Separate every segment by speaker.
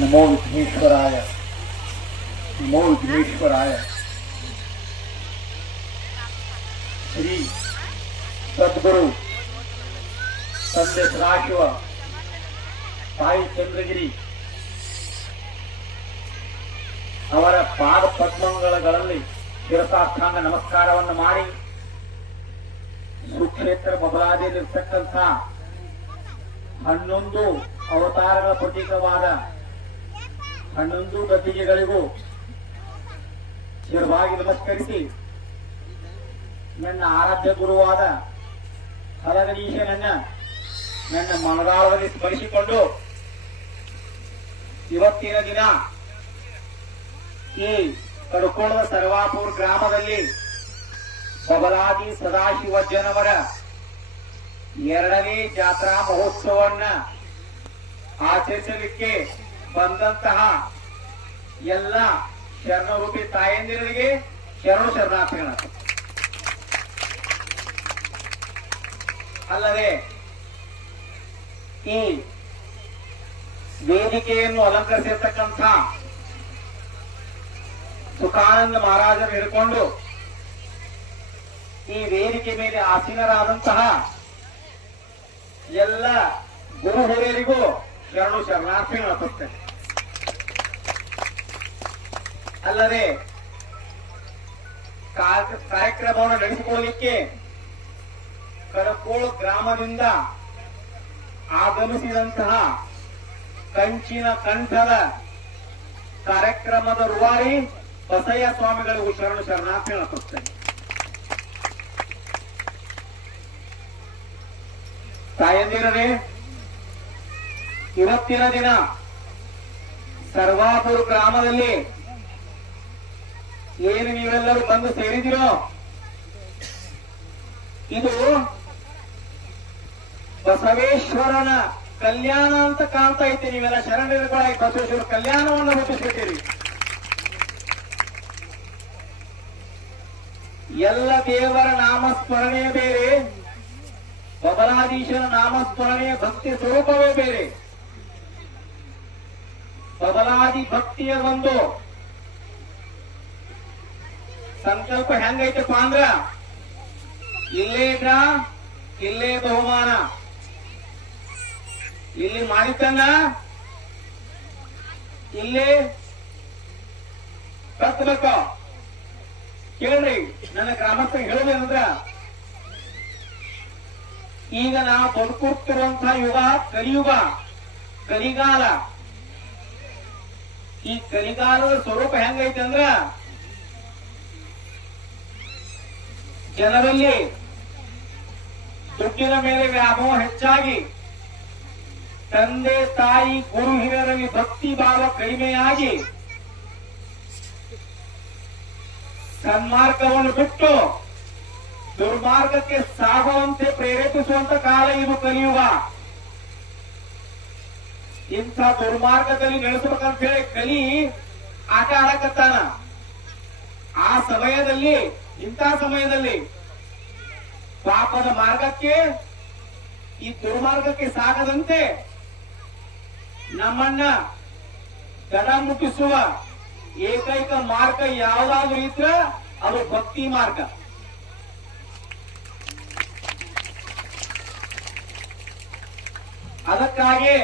Speaker 1: ನಮೋ ವಿಘ್ನೇಶ್ವರಾಯ ನಮೋ ವಿಘ್ನೇಶ್ವರಾಯ ಶ್ರೀ ಸದ್ಗುರು ತಂದೆ ಸದಾಶಿವ ತಾಯಿ ಚಂದ್ರಗಿರಿ ಅವರ ಪಾದ ಪದ್ಮಗಳಲ್ಲಿ ಶಿರಸಾಷ್ಟಾಂಗ ನಮಸ್ಕಾರವನ್ನು ಮಾಡಿ ಸುಕ್ಷೇತ್ರ ಬಬಲಾದಿಯಲ್ಲಿರ್ತಕ್ಕಂಥ ಹನ್ನೊಂದು ಅವತಾರಗಳ ಪ್ರತೀಕವಾದ ಹನ್ನೊಂದು ಗದ್ದಿಗೆಗಳಿಗೂ ಶಿರವಾಗಿ ನಮಸ್ಕರಿಸಿ ನನ್ನ ಆರಾಧ್ಯ ಗುರುವಾದ ಹಲಗಣೀಶನನ್ನ ನನ್ನ ಮನಗಾಲದಲ್ಲಿ ಸ್ಮರಿಸಿಕೊಂಡು ಇವತ್ತಿನ ದಿನ ಈ ಕಡುಕೋಳದ ಸರ್ವಾಪುರ್ ಗ್ರಾಮದಲ್ಲಿ ಬಬಲಾದಿ ಸದಾಶಿವಜ್ಜನವರ ಎರಡನೇ ಜಾತ್ರಾ ಮಹೋತ್ಸವವನ್ನ ಆಚರಿಸಲಿಕ್ಕೆ ಬಂದಂತಹ ಎಲ್ಲ ಶರಣರೂಪಿ ತಾಯಂದಿರಿಗೆ ಶರಣ ಶರಣಾರ್ಥಿಗಳ ಅಲ್ಲದೆ ಈ ವೇದಿಕೆಯನ್ನು ಅಲಂಕರಿಸಿರ್ತಕ್ಕಂಥ ಸುಖಾನಂದ ಮಹಾರಾಜರು ಹಿಡ್ಕೊಂಡು ಈ ವೇದಿಕೆ ಮೇಲೆ ಆಸೀನರಾದಂತಹ ಎಲ್ಲ ಗುರು ಹಿರಿಯರಿಗೂ ಶರಣು ಶರಣಾರ್ಥಿಗಳ ತಪ್ಪೆ ಅಲ್ಲದೆ ಕಾರ್ಯಕ್ರಮವನ್ನು ನಡೆಸಿಕೊಳ್ಳಲಿಕ್ಕೆ ಕಡಕೋಳು ಗ್ರಾಮದಿಂದ ಆಗಮಿಸಿದಂತಹ ಕಂಚಿನ ಕಂಠದ ಕಾರ್ಯಕ್ರಮದ ರುವಾರಿ ಬಸಯ್ಯ ಸ್ವಾಮಿಗಳಿಗೂ ಶರಣು ಶರಣಾರ್ಥಿ ಅರ್ಪಿಸ್ತೇನೆ ತಾಯಂದಿರರೇ ಇವತ್ತಿನ ದಿನ ಸರ್ವಾಪುರ ಗ್ರಾಮದಲ್ಲಿ ಏನು ನೀವೆಲ್ಲರೂ ಬಂದು ಸೇರಿದಿರೋ ಇದು ಬಸವೇಶ್ವರನ ಕಲ್ಯಾಣ ಅಂತ ಕಾಣ್ತಾ ಇದ್ದೀರಿ. ನೀವೆಲ್ಲ ಶರಣರುಗಳಾಗಿ ಬಸವೇಶ್ವರ ಕಲ್ಯಾಣವನ್ನು ರೂಪಿಸ್ಬಿಟ್ಟಿರಿ ಎಲ್ಲ ದೇವರ ನಾಮಸ್ಮರಣೆ ಬೇರೆ, ಬಬಲಾಧೀಶನ ನಾಮಸ್ಮರಣೆ ಭಕ್ತಿ ಸ್ವರೂಪವೇ ಬೇರೆ. ಬಬಲಾದಿ ಭಕ್ತಿಯ ಒಂದು ಸಂಕಲ್ಪ ಹೆಂಗೈತಪ್ಪ ಅಂದ್ರ ಇಲ್ಲೇ ಇದ್ರ, ಇಲ್ಲೇ ಬಹುಮಾನ. ಇಲ್ಲಿ ಮಾಡಿದ್ದನ್ನ ಇಲ್ಲೇ ಕತ್ತಬೇಕ ಕೇಳ್ರಿ, ನನ್ನ ಗ್ರಾಮಸ್ಥ ಹೇಳೋದೇನಂದ್ರ, ಈಗ ನಾವು ಬದುಕುತ್ತಿರುವಂತಹ ಯುಗ, ಕಲಿಯುಗ, ಕಲಿಗಾಲ. ಈ ಕಲಿಕಾಲದ ಸ್ವರೂಪ ಹೆಂಗೈತೆ ಅಂದ್ರ ಜನರಲ್ಲಿ ದುಡ್ಡಿನ ಮೇಲೆ ವ್ಯಾಮೋಹ ಹೆಚ್ಚಾಗಿ ತಂದೆ, ತಾಯಿ, ಗುರು, ಹಿರಿಯರಲ್ಲಿ ಭಕ್ತಿ ಭಾವ ಕಡಿಮೆಯಾಗಿ ಸನ್ಮಾರ್ಗವನ್ನು ಬಿಟ್ಟು ದುರ್ಮಾರ್ಗಕ್ಕೆ ಸಾಗುವಂತೆ ಪ್ರೇರೇಪಿಸುವಂತ ಕಾಲ ಇದು ಕಲಿಯುಗ ಇಂಥ ದುರ್ಮಾರ್ಗದಲ್ಲಿ ನಡೆಸಬೇಕಂತ ಹೇಳಿ ಕಲಿ ಆಟ ಆಡಕತ್ತಾನ. ಆ ಸಮಯದಲ್ಲಿ, ಇಂಥ ಸಮಯದಲ್ಲಿ ಪಾಪದ ಮಾರ್ಗಕ್ಕೆ, ಈ ದುರ್ಮಾರ್ಗಕ್ಕೆ ಸಾಗದಂತೆ ನಮ್ಮನ್ನ ದಡ ಮುಟ್ಟಿಸುವ ಏಕೈಕ ಮಾರ್ಗ ಯಾವುದಾದ್ರೂ ಇದ್ರ ಅದು ಭಕ್ತಿ ಮಾರ್ಗ. ಅದಕ್ಕಾಗಿ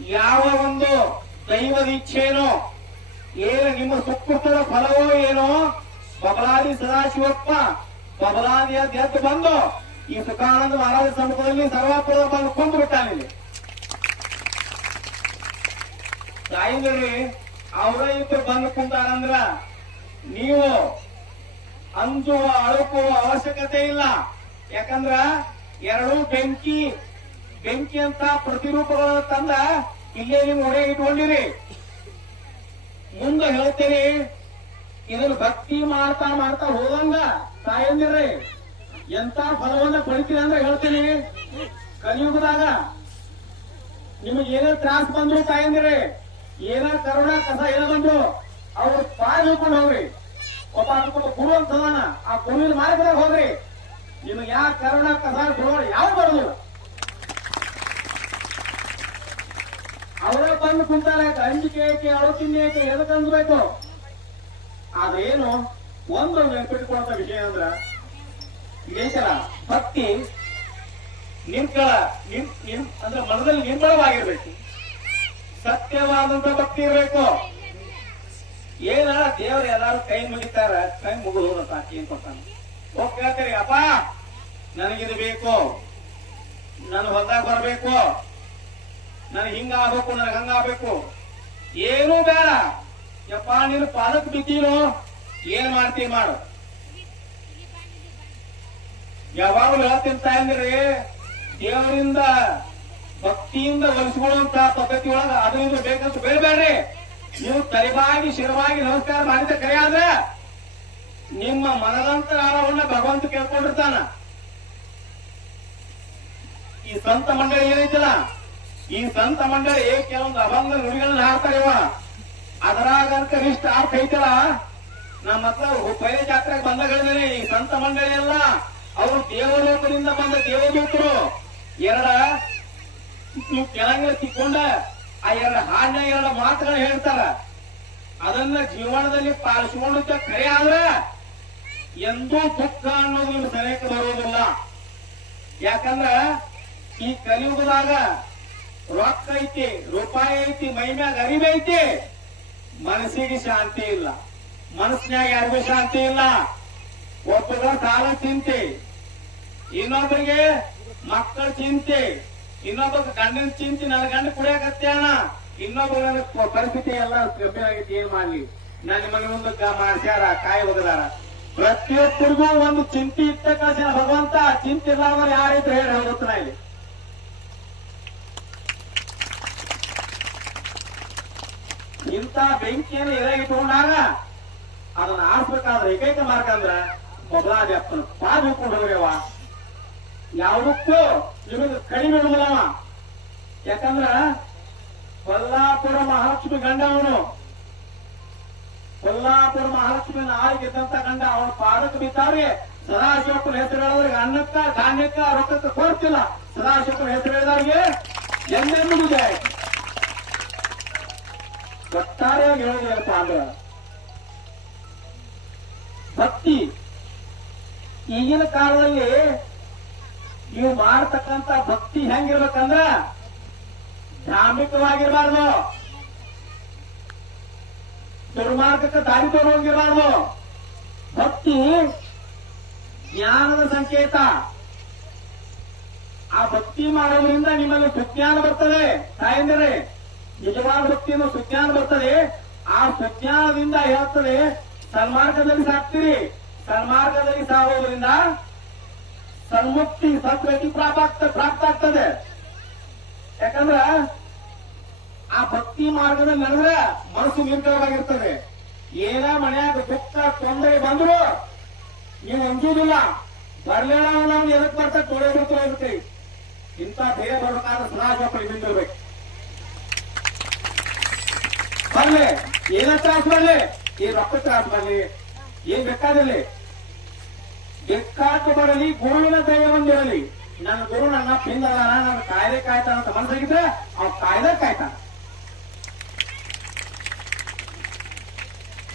Speaker 1: ಯಾವ ಒಂದು ದೈವದ ಇಚ್ಛೆನೋ ಏನು ನಿಮ್ಮ ಸುಕೃತದ ಫಲವೋ ಏನೋ, ಬಬಲಾದಿ ಸದಾಶಿವಪ್ಪ ಬಬಲಾದಿಯ ಎದ್ದು ಬಂದು ಈ ಸುಖಾನಂದ ಮಹಾರಾಜ ಸಮ್ಮುಖದಲ್ಲಿ ಸರ್ವಾಪುರದ ಬಂದು ಕೊಂದು ಬಿಟ್ಟಾನಿಲ್ಲಿ ತಾಯಿಂದ್ರಿ, ಅವರ ಇಬ್ಬರು ಬಂದು ಕುಂತಾರಂದ್ರ ನೀವು ಅಂಜುವ, ಅಳುಕುವ ಅವಶ್ಯಕತೆ ಇಲ್ಲ. ಯಾಕಂದ್ರ ಎರಡೂ ಬೆಂಕಿ ಬೆಂಕಿ ಅಂತ ಪ್ರತಿರೂಪಗಳನ್ನು ತಂದ ಇಲ್ಲೇ ನೀವು ಒಡೆ ಇಟ್ಕೊಂಡಿರಿ. ಮುಂದೆ ಹೇಳ್ತೇನೆ, ಇದನ್ನು ಭಕ್ತಿ ಮಾಡ್ತಾ ಮಾಡ್ತಾ ಹೋದಂಗ ತಾಯಂದಿರ್ರಿ ಎಂತ ಫಲವನ್ನ ಪಡಿತೀರಿ ಅಂದ್ರೆ ಹೇಳ್ತೇನೆ. ಕಲಿಯುಗದಾಗ ನಿಮಗೆ ಏನೇ ತ್ರಾಸ ಬಂದ್ರು ತಾಯಂದಿರ್ರಿ, ಏನ ಕರುಣ ಕಸ ಏನ ಬಂದ್ರು, ಅವ್ರ ಪಾಲ್ ಹಿಡ್ಕೊಂಡು ಹೋಗ್ರಿ. ಒಬ್ಬ ಅನ್ಕೊಂಡು ಗುರು ಅಂತ ಆ ಗುರುವಿನ ಮಾರ್ಗದಾಗ ಹೋಗ್ರಿ. ನಿಮಗೆ ಯಾವ ಕರುಣ ಕಸ ಗುರುಗಳು ಯಾವ ಬರೋದಿಲ್ಲ. ಬಂದು ಕುಂತಾರ ಅಂಜಿಕೆ ಐತಿ ಅಳತಿಂಡಿ ಐತಿ ಎದಕ್ ಅನ್ಸ್ಬೇಕು ಅದೇನು ಒಂದು ನೆನ್ಪಿಟ್ಕೊಳ್ತ ವಿಷಯ ಅಂದ್ರ ಏನೈತಲ್ಲ ಭಕ್ತಿ ನಿಂಕಳ ನಿಮ್ ನಿಮ್, ಅಂದ್ರೆ ಮನದಲ್ಲಿ ನಿರ್ಮಳವಾಗಿರ್ಬೇಕು ಸತ್ಯವಾದಂತ ಭಕ್ತಿ ಇರ್ಬೇಕು. ಏನ ದೇವ್ರ ಎಲ್ಲಾರು ಕೈ ಮುಗಿತಾರ, ಕೈ ಮುಗಿದು ಅಂತ ಅಂತಾನೆ. ಹೋಗ್ ಕೇಳ್ತೀರಿ, ಅಪ್ಪ, ನನಗಿದು ಬೇಕು. ನನ್ ಹೊಲ್ದಾಗ ಬರ್ಬೇಕು. ನನಗೆ ಹಿಂಗ ಆಗ್ಬೇಕು ನನಗೆ ಹಂಗ ಆಗ್ಬೇಕು ಏನೂ ಬೇಡ. ಯಪ್ಪ, ನೀನು ಪಾಲಕ್ ಬಿದ್ದೀನೋ? ಏನ್ ಮಾಡ್ತೀನಿ ಮಾಡು. ಯಾವಾಗಲೂ ಹೇಳ್ತೀನಿ ತಾಯಂದ್ರಿ ದೇವರಿಂದ ಭಕ್ತಿಯಿಂದ ಒಲಿಸ್ಕೊಳ್ಳುವಂತ ಪದ್ಧತಿ ಒಳಗ ಅದರಿಂದ ಬೇಕಂತ ಬೇಡಬೇಡ್ರಿ. ನೀವು ತಲೆಬಾಗಿ ಶಿರವಾಗಿ ನಮಸ್ಕಾರ ಮಾಡಿದ ಕರೆ ಆದ್ರೆ ನಿಮ್ಮ ಮನದಂತರವನ್ನ ಭಗವಂತ ಕೇಳ್ಕೊಂಡಿರ್ತಾನ. ಈ ಸಂತ ಮಂಡಳಿ ಏನೈತಲ್ಲ ಈ ಸಂತ ಮಂಡಳಿ ಕೆಲವೊಂದು ಅಭಂಗ ನುಡಿಗಳನ್ನ ಹಾಡ್ತಾರೆ ಅದರಾಗಂತ ಇಷ್ಟ ಅರ್ಥ ಐತಲ್ಲ? ನಮ್ಮ ಹತ್ರ ಪೈಲೆ ಜಾತ್ರೆಗೆ ಬಂದಗಳಿದ್ದೇನೆ ಈ ಸಂತ ಮಂಡಳಿ ಎಲ್ಲ. ಅವರು ದೇವಲೋಕದಿಂದ ಬಂದ ದೇವದೂತರು. ಎರಡ ಕೆಳಗೆ ತಿಕ್ಕೊಂಡ ಆ ಎರಡು ಹಾಡಿನ ಎರಡು ಮಾತುಗಳು ಹೇಳ್ತಾರ. ಅದನ್ನ ಜೀವನದಲ್ಲಿ ಪಾಲಿಸಿಕೊಂಡು ಕರೆ ಆದ್ರೆ ಎಂದೂ ದುಃಖ ಅನ್ನೋದು ನಿಮ್ಮ ಸರಿಯಕ್ಕೆ ಬರೋದಿಲ್ಲ. ಯಾಕಂದ್ರ ಈ ಕಲಿಯುಗದಾಗ ರೊಕ್ಕ ಐತಿ ರೂಪಾಯಿ ಐತಿ, ಮೈ ಮ್ಯಾಗ ಅರಿವೆ ಐತಿ. ಮನಸ್ಸಿಗೆ ಶಾಂತಿ ಇಲ್ಲ. ಮನಸ್ಸಿನಾಗ ಯಾರಿಗೂ ಶಾಂತಿ ಇಲ್ಲ. ಒಬ್ಬರ ಸಾಲ ಚಿಂತೆ ಇನ್ನೊಬ್ಬರಿಗೆ ಮಕ್ಕಳ ಚಿಂತೆ ಇನ್ನೊಬ್ಬ ಗಂಡನ ಚಿಂತೆ, ನನ್ನ ಗಂಡ ಕುಡಿಯಕತ್ಯಾನ. ಇನ್ನೊಬ್ಬ ಪರಿಸ್ಥಿತಿ ಎಲ್ಲ ಆಗೈತಿ, ಏನ್ ಮಾಡ್ಲಿ? ನನ್ನ ಮನೆ ಮುಂದೆ ಮಾಡ್ಸ್ಯಾರ, ಕಾಯಿ ಒಗದಾರ. ಪ್ರತಿಯೊಬ್ಬರಿಗೂ ಒಂದು ಚಿಂತೆ ಇತ್ತ ಕಳ್ಸ್ಯಾನ ಭಗವಂತ. ಚಿಂತೆ ಇಲ್ಲವ್ರು ಯಾರಿದ್ರು ಹೇಳಿ ಹೋಗುತ್ತಾ ಇಲ್ಲಿ ಇಂಥ ಬೆಂಕಿಯನ್ನು ಎದೆ ಇಟ್ಕೊಂಡಾಗ ಅದನ್ನ ಆಡ್ಬೇಕಾದ್ರೆ ಏಕೈಕ ಮಾರ್ಗ ಅಂದ್ರೆ ಮೊದಲಾದ್ಯಪ್ಪನ ಪಾದ ಹಿಡ್ಕೊಂಡು ಹೋಗ್ಯವ. ಯಾವುದಕ್ಕೂ ನಿಮಗೆ ಕಡಿಮೆ ಇಡುವುದವ ಯಾಕಂದ್ರ ಕೊಲ್ಲಾಪುರ ಮಹಾಲಕ್ಷ್ಮಿ ಗಂಡ ಅವನು. ಕೊಲ್ಲಾಪುರ ಮಹಾಲಕ್ಷ್ಮಿ ಆಳಿಗೆದ್ದಂತ ಗಂಡ ಅವನ ಪಾದಕ್ಕೆ ಬಿದ್ದಾವ್ರಿ ಸದಾಶಿವಪ್ಪನ ಹೆಸರು ಹೇಳಿದ್ರೆ ಅನ್ನಕ್ಕ, ಧಾನ್ಯಕ್ಕ, ರೊಕ್ಕಕ್ಕೆ ಕೊಡ್ತಿಲ್ಲ ಸದಾಶಿವಪ್ಪನ ಹೆಸರು ಹೇಳಿದವ್ರಿಗೆ ಎಂದೆಂದಿದೆ ಒಟ್ಟಾರೆಯಾಗಿ ಹೇಳೋದೇನಪ್ಪ ಅಂದ್ರೆ ಭಕ್ತಿ. ಈಗಿನ ಕಾಲದಲ್ಲಿ ನೀವು ಮಾಡತಕ್ಕಂತ ಭಕ್ತಿ ಹೆಂಗಿರ್ಬೇಕಂದ್ರ ಧಾರ್ಮಿಕವಾಗಿರ್ಬಾರ್ದು. ದುರ್ಮಾರ್ಗಕ್ಕೆ ದಾರಿ ತೋರೋಗಿರ್ಬಾರ್ದು ಭಕ್ತಿ ಜ್ಞಾನದ ಸಂಕೇತ. ಆ ಭಕ್ತಿ ಮಾಡೋದ್ರಿಂದ ನಿಮಗೆ ಸುಜ್ಞಾನ ಬರ್ತದೆ ತಾಯಂದರೆ. ನಿಜವಾದ ಸುಜ್ಞಾನ ಬರ್ತದೆ. ಆ ಸುಜ್ಞಾನದಿಂದ ಹೇಳ್ತದೆ, ಸನ್ಮಾರ್ಗದಲ್ಲಿ ಸಾಕ್ತೀರಿ. ಸನ್ಮಾರ್ಗದಲ್ಲಿ ಸಾಗೋದ್ರಿಂದ ಸನ್ಮುಕ್ತಿ ಸದ್ಗತಿ ಪ್ರಾಪ್ತ ಪ್ರಾಪ್ತ ಆಗ್ತದೆ. ಯಾಕಂದ್ರ ಆ ಭಕ್ತಿ ಮಾರ್ಗದ ನಡೆದ್ರೆ ಮನಸ್ಸು ನಿರ್ಗಳವಾಗಿರ್ತದೆ ಏನ ಮನೆಯಾಗ ದುಃಖ, ತೊಂದರೆ ಬಂದ್ರು ನೀವು ಅಂಜುದಿಲ್ಲ. ಬರ್ಲೇಣ ನಾವು ಎದಕ್ ಬರ್ತಾ ತೊಳೆ ಬರ್ತಾ ಇರ್ತೀವಿ ಇಂಥ ಧೈರ್ಯ ಬರ್ಬೇಕಾದ್ರೆ ಸದಾ ಮಕ್ಕಳು ಬರ್ಲಿ, ಏನ ತ್ರಾಸ ಬರ್ಲಿ? ಈ ರೊಕ್ಕ ತ್ರಾಸ ಬರ್ಲಿ? ಏನ್ ಬೇಕಾದಲ್ಲಿ? ಬೇಕಾದ್ದು ಬರಲಿ, ಗುರುವಿನ ದಯ ಬಂದಿರಲಿ ನನ್ನ ಗುರು, ನನ್ನ ಪಿಂದಲ್ಲ ನನ್ನ ಕಾಯ್ದೆ ಕಾಯ್ತಾನ ಅಂತ ಮನಸ್ಸಾಗಿದ್ರೆ ಅವ್ನ ಕಾಯ್ದೆ ಕಾಯ್ತಾನ.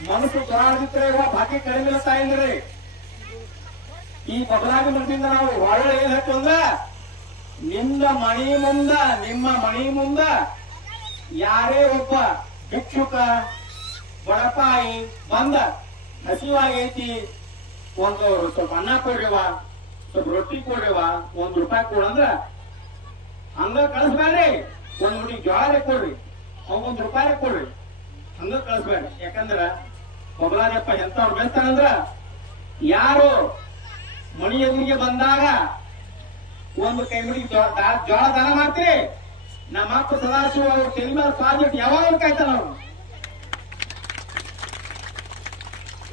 Speaker 1: ಮನಸ್ಸು ತೊಳಾಡಿದ್ರೆ ಬಾಕಿ ಕಡಿಮೆ ತಾಯಿಂದ್ರಿ ಈ ಬದಲಾಗಿ ಮುಂದಿಂದ ನಾವು ಒಳ್ಳೆ ಏನ್ ಹೇಳ್ತು ಅಂದ್ರ ನಿಮ್ದ ಮಣಿ ಮುಂದ, ನಿಮ್ಮ ಮಣಿ ಮುಂದ ಯಾರೇ ಒಬ್ಬ ಭಿಕ್ಷುಕ ಬಡಪಾಯಿ ಬಂದ ಹಸಿವಾಗೈತಿ ಒಂದು ಸ್ವಲ್ಪ ಅನ್ನ ಕೊಡ್ರಿವ, ಸ್ವಲ್ಪ ರೊಟ್ಟಿ ಕೊಡ್ರಿವ, ಒಂದ್ ರೂಪಾಯಿ ಕೊಡಂದ್ರ ಹಂಗ ಕಳಿಸ್ಬೇಡ್ರಿ ಒಂದ್ ಹುಡಿ ಜೋಳ ಕೊಡ್ರಿ ಒಂದ್ ರೂಪಾಯಿ ಕೊಡ್ರಿ. ಹಂಗ ಕಳಿಸ್ಬೇಡ್ರಿ ಯಾಕಂದ್ರ ಬಬಲಾಜಪ್ಪ ಎಂತವ್ರು ಬೆಳ್ತಾನಂದ್ರ ಯಾರು ಮಣಿ ಎದುರಿಗೆ ಬಂದಾಗ ಒಂದು ಕೈ ಮುಡಿ ಜೋಳ ದಾನ ಮಾಡ್ತೀರಿ. ನಮ್ಮ ಅಪ್ಪ ಸದಾಶಿವ ಅವ್ರ ಪ್ರಾಜೆಕ್ಟ್ ಯಾವಾಗ ಕಾಯ್ತಾನ ಅವ್ರು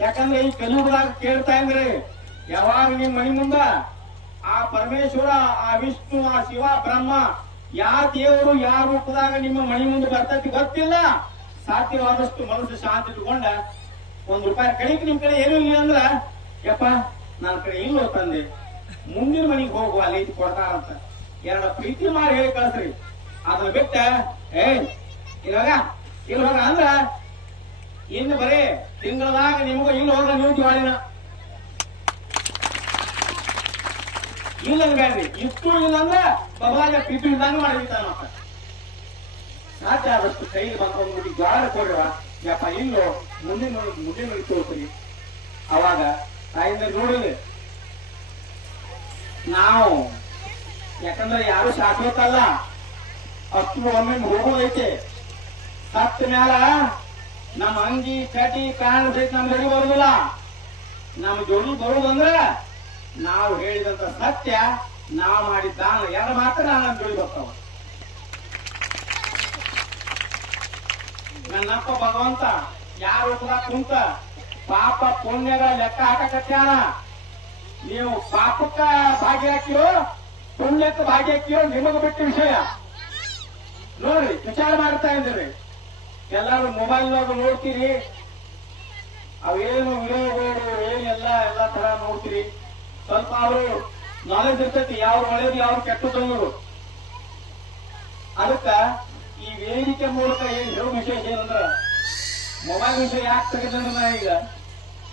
Speaker 1: ಯಾಕಂದ್ರೆ ಈ ಕಲಿಯುಗದಾಗ ಕೇಳ್ತಾ ಇದ್ರಿ ಯಾವಾಗ ನಿಮ್ ಮನಿ ಮುಂದ ಆ ಪರಮೇಶ್ವರ, ಆ ವಿಷ್ಣು, ಆ ಶಿವ, ಬ್ರಹ್ಮ, ಯಾ ದೇವರು ಯಾವ ರೂಪದಾಗ ನಿಮ್ಮ ಮನಿ ಮುಂದೆ ಬರ್ತೈತಿ ಗೊತ್ತಿಲ್ಲ. ಸಾಧ್ಯವಾದಷ್ಟು ಮನಸ್ಸು ಶಾಂತಿ ಇಟ್ಕೊಂಡ ಒಂದ್ ರೂಪಾಯಿ ಕಳಿಕ್ ನಿಮ್ ಕಡೆ ಏನೂ ಇಲ್ಲ ಅಂದ್ರ, ಯಪ್ಪ ನನ್ನ ಕಡೆ ಇಲ್ಲೋ ತಂದೆ. ಮುಂದಿನ ಮನೆಗೆ ಹೋಗುವ ಅಲ್ಲಿ ಕೊಡ್ತಾರ ಕೊಡ್ತಾರಂತ. ಎರಡ ಪ್ರೀತಿ ಮಾಡಿ ಹೇಳಿ ಕಳ್ಸ್ರಿ. ಅದನ್ನ ಬಿಟ್ಟ, ಏ, ಇವಾಗ ಇಲ್ಲಿ ಹೋಗ ಅಂದ್ರ, ಇನ್ನು ಬರೀ ತಿಂಗಳದಾಗ ನಿಮಗೂ ಇಲ್ಲಿ ಹೋಗ ನೀವು ದಿವಾಳಿನ ಇಲ್ಲ ಬೇಡ್ರಿ ಇಷ್ಟು ಇಲ್ಲ ಅಂದ್ರೆ ಬಬಲಾಗ ಪಿಟ್ಟು ಇಲ್ದಂಗ ಮಾಡಿರ್ತಾನ ಸಾಧ್ಯ ಆದಷ್ಟು ಕೈಲಿ ಬಂದ್ಬಿಟ್ಟು ಜ್ವಾಳ ಕೊಡ್ರ ಯಪ್ಪ ಇಲ್ಲೋ ಮುಂದಿನ ಮುಂದಿನ ತೋರ್ಸ್ರಿ. ಅವಾಗ ತಾಯಿಂದ ನೋಡಿದ್ರಿ ನಾವು ಯಾಕಂದ್ರೆ ಯಾರು ಶಾಶ್ವತ ಅಲ್ಲ. ಹತ್ತು ಒಮ್ಮೆ ಹೋಗೋದೈತೆ ಸತ್ತ ಮ್ಯಾಲ ನಮ್ಮ ಅಂಗಿ ಚಟಿ ಕಾಣ ಸಹಿತ ನಮ್ಮ ಜೋಡಿ ಬರುದಿಲ್ಲ ನಮ್ಮ ಜೋಡಿ ಬರುದಂದ್ರ ನಾವು ಹೇಳಿದಂತ ಸತ್ಯ, ನಾವು ಮಾಡಿದ್ದ ಯಾರ ಮಾತ್ರ ನಮ್ಮ ಜೋಡಿ ಬರ್ತಾವ. ನನ್ನಪ್ಪ ಭಗವಂತ, ಯಾರು ಕೂಡ ಕುಂತ ಪಾಪ ಪುಣ್ಯದ ಲೆಕ್ಕ ಹಾಕಕತ್ಯಾನ? ನೀವು ಪಾಪಕ್ಕ ಭಾಗ್ಯ ಹಾಕಿರೋ, ಪುಣ್ಯಕ್ಕೆ ಭಾಗ್ಯ ಹಾಕಿರೋ ನಿಮಗೆ ಬಿಟ್ಟ ವಿಷಯ. ನೋಡ್ರಿ ವಿಚಾರ ಮಾಡ್ತಾ ಇದ್ದೀರಿ ಎಲ್ಲಾರು ಮೊಬೈಲ್ ನೋಡ್ತೀರಿ. ಅವೇನು ವಿಡಿಯೋಗಳು ಏನೆಲ್ಲ, ಎಲ್ಲ ತರ ನೋಡ್ತೀರಿ. ಸ್ವಲ್ಪ ಅವರು ನಾಲೆಜ್ ಇರ್ತೈತಿ ಯಾವ ಒಳ್ಳೇದು, ಯಾವ್ದು ಕೆಟ್ಟದ್ದು ಅದಕ್ಕ ಈ ವೇದಿಕೆ ಮೂಲಕ ಏನ್ ಹೇಳೋ ವಿಷಯ ಏನಂದ್ರ ಮೊಬೈಲ್ ವಿಷಯ ಯಾಕೆ ತೆಗೆದ್ರೆ ಈಗ